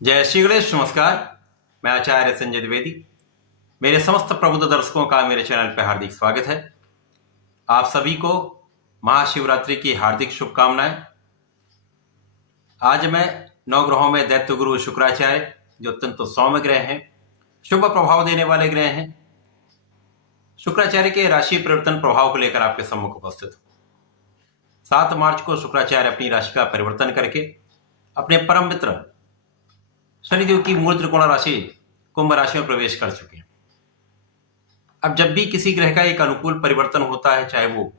जय श्री गणेश। नमस्कार, मैं आचार्य संजय द्विवेदी। मेरे समस्त प्रबुद्ध दर्शकों का मेरे चैनल पर हार्दिक स्वागत है। आप सभी को महाशिवरात्रि की हार्दिक शुभकामनाएं। आज मैं नवग्रहों में दैत्य गुरु शुक्राचार्य, जो अत्यंत सौम्य ग्रह हैं, शुभ प्रभाव देने वाले ग्रह हैं, शुक्राचार्य के राशि परिवर्तन प्रभाव को लेकर आपके सम्मुख उपस्थित हूं। 7 मार्च को शुक्राचार्य अपनी राशि का परिवर्तन करके अपने परम मित्र शनिदेव की मूल त्रिकोण राशि कुंभ राशि में प्रवेश कर चुके हैं। अब जब भी किसी ग्रह का एक अनुकूल परिवर्तन होता है, चाहे वो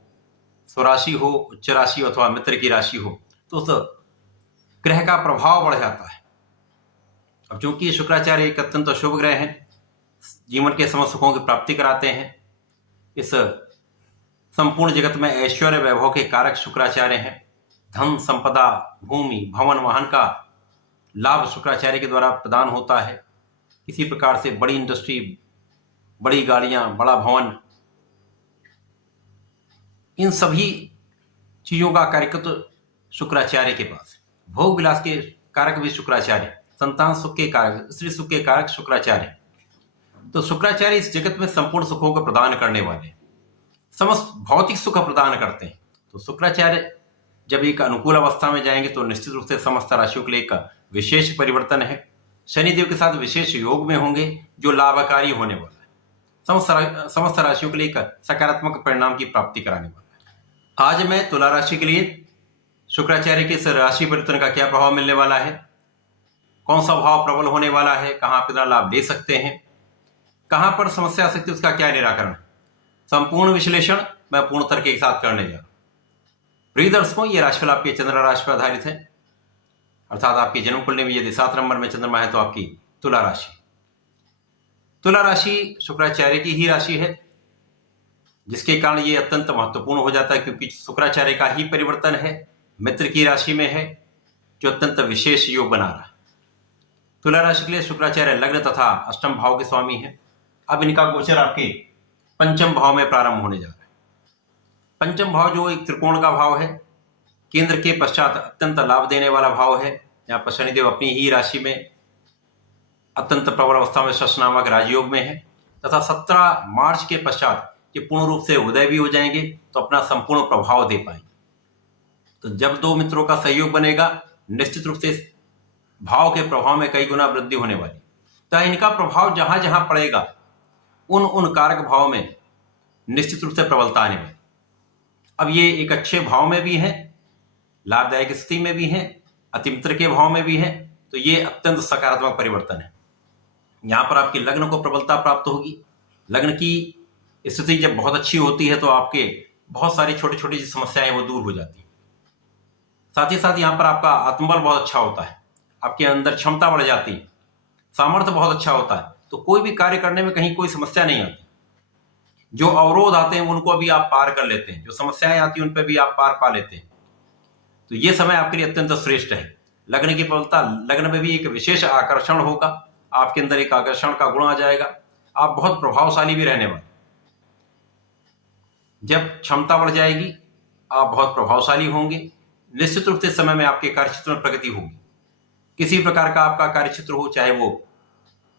स्वराशि हो, उच्च राशि हो अथवा मित्र की राशि हो, तो उस ग्रह का प्रभाव बढ़ जाता है। अब चूंकि शुक्राचार्य एक अत्यंत शुभ ग्रह है, जीवन के समस्त सुखों की प्राप्ति कराते हैं, इस संपूर्ण जगत में ऐश्वर्य वैभव के कारक शुक्राचार्य हैं। धन संपदा, भूमि, भवन, वाहन का लाभ शुक्राचार्य के द्वारा प्रदान होता है। किसी प्रकार से बड़ी इंडस्ट्री, बड़ी गाड़ियां, बड़ा भवन, इन सभी चीजों का कारकत्व शुक्राचार्य के पास है। भोग विलास के कारक भी शुक्राचार्य, संतान सुख के कारक, स्त्री सुख के कारक शुक्राचार्य। तो शुक्राचार्य इस जगत में संपूर्ण सुखों को प्रदान करने वाले, समस्त भौतिक सुख प्रदान करते हैं। तो शुक्राचार्य जब एक अनुकूल अवस्था में जाएंगे तो निश्चित रूप से समस्त राशियों के लिए एक विशेष परिवर्तन है। शनिदेव के साथ विशेष योग में होंगे जो लाभकारी होने वाला है। समस्त राशियों के लिए एक सकारात्मक परिणाम की प्राप्ति कराने वाला है। आज मैं तुला राशि के लिए शुक्राचार्य के इस राशि परिवर्तन का क्या प्रभाव मिलने वाला है, कौन सा भाव प्रबल होने वाला है, कहां पर लाभ ले सकते हैं, कहां पर समस्या आ सकती है, उसका क्या निराकरण है, संपूर्ण विश्लेषण मैं पूर्ण तर्क के साथ करने जा रहा हूं। प्रिय दर्शकों, ये राशिफल आपके चंद्र राशि पर आधारित है, अर्थात आपकी जन्म कुंडली में यदि 7 नंबर में चंद्रमा है तो आपकी तुला राशि। तुला राशि शुक्राचार्य की ही राशि है, जिसके कारण ये अत्यंत महत्वपूर्ण हो जाता है, क्योंकि शुक्राचार्य का ही परिवर्तन है, मित्र की राशि में है, जो अत्यंत विशेष योग बना रहा है। तुला राशि के लिए शुक्राचार्य लग्न तथा अष्टम भाव के स्वामी है। अब इनका गोचर आपके पंचम भाव में प्रारंभ होने जा रहा है। पंचम भाव जो एक त्रिकोण का भाव है, केंद्र के पश्चात अत्यंत लाभ देने वाला भाव है। यहाँ पर शनिदेव अपनी ही राशि में अत्यंत प्रबल अवस्था में शश नामक राजयोग में है, तथा 17 मार्च के पश्चात ये पूर्ण रूप से उदय भी हो जाएंगे तो अपना संपूर्ण प्रभाव दे पाएंगे। तो जब दो मित्रों का सहयोग बनेगा, निश्चित रूप से इस भाव के प्रभाव में कई गुना वृद्धि होने वाली। तो इनका प्रभाव जहां जहां पड़ेगा उन कारक भाव में निश्चित रूप से प्रबलता आने वाली। अब ये एक अच्छे भाव में भी है, लाभदायक स्थिति में भी है, अतिमित्र के भाव में भी है, तो ये अत्यंत सकारात्मक परिवर्तन है। यहां पर आपके लग्न को प्रबलता प्राप्त होगी। लग्न की स्थिति जब बहुत अच्छी होती है तो आपके बहुत सारी छोटी छोटी समस्याएं वो दूर हो जाती है। साथ ही साथ यहाँ पर आपका आत्मबल बहुत अच्छा होता है, आपके अंदर क्षमता बढ़ जाती है, सामर्थ्य बहुत अच्छा होता है, तो कोई भी कार्य करने में कहीं कोई समस्या नहीं आती। जो अवरोध आते हैं उनको भी आप पार कर लेते हैं, जो समस्याएं आती हैं उन पर भी आप पार पा लेते हैं। तो ये समय आपके लिए अत्यंत श्रेष्ठ है। लग्न की प्रबलता, लग्न में भी एक विशेष आकर्षण होगा, आपके अंदर एक आकर्षण का गुण आ जाएगा, आप बहुत प्रभावशाली भी रहने वाले। जब क्षमता बढ़ जाएगी आप बहुत प्रभावशाली होंगे। निश्चित रूप से समय में आपके कार्यक्षेत्र में प्रगति होगी। किसी प्रकार का आपका कार्यक्षेत्र हो, चाहे वो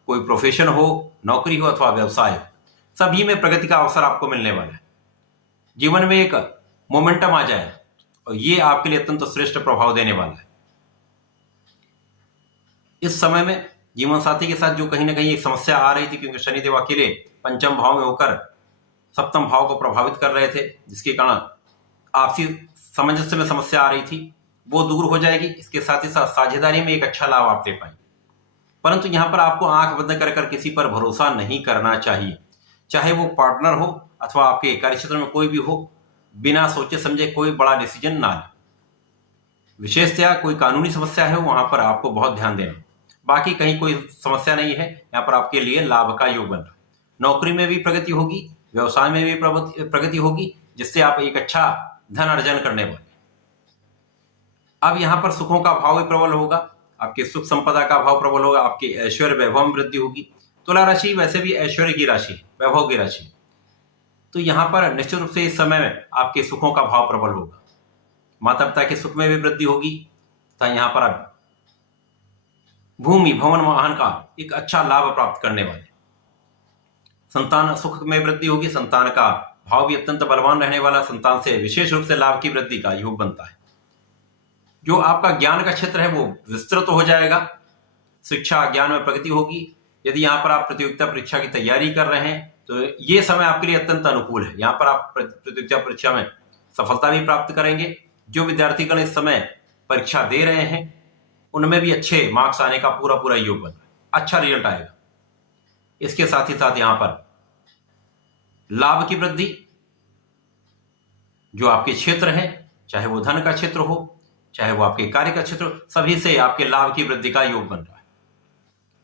कोई प्रोफेशन हो, नौकरी हो अथवा व्यवसाय हो, सभी में प्रगति का अवसर आपको मिलने वाला है। जीवन में एक मोमेंटम आ जाए और ये आपके लिए अत्यंत श्रेष्ठ प्रभाव देने वाला है। इस समय में जीवन साथी के साथ जो कहीं ना कहीं एक समस्या आ रही थी, क्योंकि शनिदेव अकेले पंचम भाव में होकर सप्तम भाव को प्रभावित कर रहे थे, जिसके कारण आपसी सामंजस्य में समस्या आ रही थी, वो दूर हो जाएगी। इसके साथ ही साथ साझेदारी में एक अच्छा लाभ आप ले पाएंगे। परंतु यहां पर आपको आंख बंद कर किसी पर भरोसा नहीं करना चाहिए, चाहे वो पार्टनर हो अथवा आपके कार्यक्षेत्र में कोई भी हो। बिना सोचे समझे कोई बड़ा डिसीजन ना ले। विशेषतया कोई कानूनी समस्या है वहां पर आपको बहुत ध्यान देना। बाकी कहीं कोई समस्या नहीं है, यहाँ पर आपके लिए लाभ का योग बन रहा है। नौकरी में भी प्रगति होगी, व्यवसाय में भी प्रगति होगी, जिससे आप एक अच्छा धन अर्जन करने वाले। अब यहाँ पर सुखों का भाव भी प्रबल होगा, आपके सुख संपदा का भाव प्रबल होगा, आपके ऐश्वर्य वैभव में वृद्धि होगी। तुला राशि वैसे भी ऐश्वर्य की राशि है, वैभव की राशि, तो यहाँ पर निश्चित रूप से इस समय में आपके सुखों का भाव प्रबल होगा। माता पिता के सुख में भी वृद्धि होगी तथा यहाँ पर आप भूमि भवन वाहन का एक अच्छा लाभ प्राप्त करने वाले। संतान सुख में वृद्धि होगी, संतान का भाव भी अत्यंत बलवान रहने वाला, संतान से विशेष रूप से लाभ की वृद्धि का योग बनता है। जो आपका ज्ञान का क्षेत्र है वो विस्तृत हो जाएगा, शिक्षा ज्ञान में प्रगति होगी। यदि यहाँ पर आप प्रतियोगिता परीक्षा की तैयारी कर रहे हैं तो ये समय आपके लिए अत्यंत अनुकूल है। यहाँ पर आप प्रतियोगिता परीक्षा में सफलता भी प्राप्त करेंगे। जो विद्यार्थीगण इस समय परीक्षा दे रहे हैं उनमें भी अच्छे मार्क्स आने का पूरा पूरा योग बन रहा है, अच्छा रिजल्ट आएगा। इसके साथ ही साथ यहाँ पर लाभ की वृद्धि, जो आपके क्षेत्र है, चाहे वो धन का क्षेत्र हो, चाहे वो आपके कार्य का क्षेत्र हो, सभी से आपके लाभ की वृद्धि का योग बन रहा है।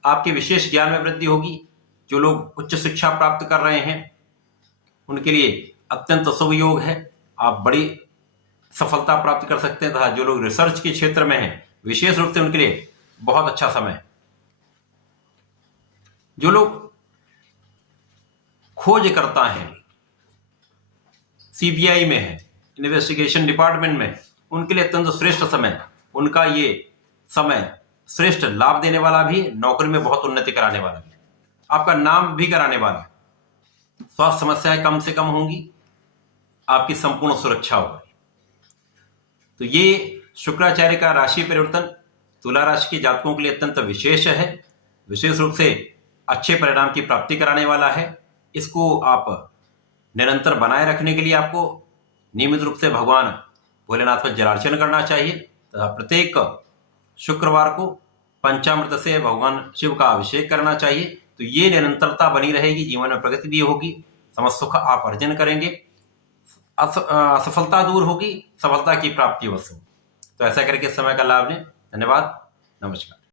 आपके विशेष ज्ञान में वृद्धि होगी। जो लोग उच्च शिक्षा प्राप्त कर रहे हैं उनके लिए अत्यंत शुभ योग है, आप बड़ी सफलता प्राप्त कर सकते हैं। तथा जो लोग रिसर्च के क्षेत्र में हैं विशेष रूप से उनके लिए बहुत अच्छा समय है। जो लोग खोज करता है, सीबीआई में है, इन्वेस्टिगेशन डिपार्टमेंट में, उनके लिए अत्यंत श्रेष्ठ समय, उनका ये समय श्रेष्ठ लाभ देने वाला भी, नौकरी में बहुत उन्नति कराने वाला भी, आपका नाम भी कराने वाला है। स्वास्थ्य समस्याएं कम से कम होंगी, आपकी संपूर्ण सुरक्षा होगी। तो ये शुक्राचार्य का राशि परिवर्तन तुला राशि के जातकों के लिए अत्यंत विशेष है, विशेष रूप से अच्छे परिणाम की प्राप्ति कराने वाला है। इसको आप निरंतर बनाए रखने के लिए आपको नियमित रूप से भगवान भोलेनाथ पर जलार्चन करना चाहिए तथा प्रत्येक शुक्रवार को पंचामृत से भगवान शिव का अभिषेक करना चाहिए। तो ये निरंतरता बनी रहेगी, जीवन में प्रगति भी होगी, समस्त सुख आप अर्जन करेंगे, असफलता दूर होगी, सफलता की प्राप्ति अवश्य होगी। तो ऐसा करके समय का लाभ लें। धन्यवाद, नमस्कार।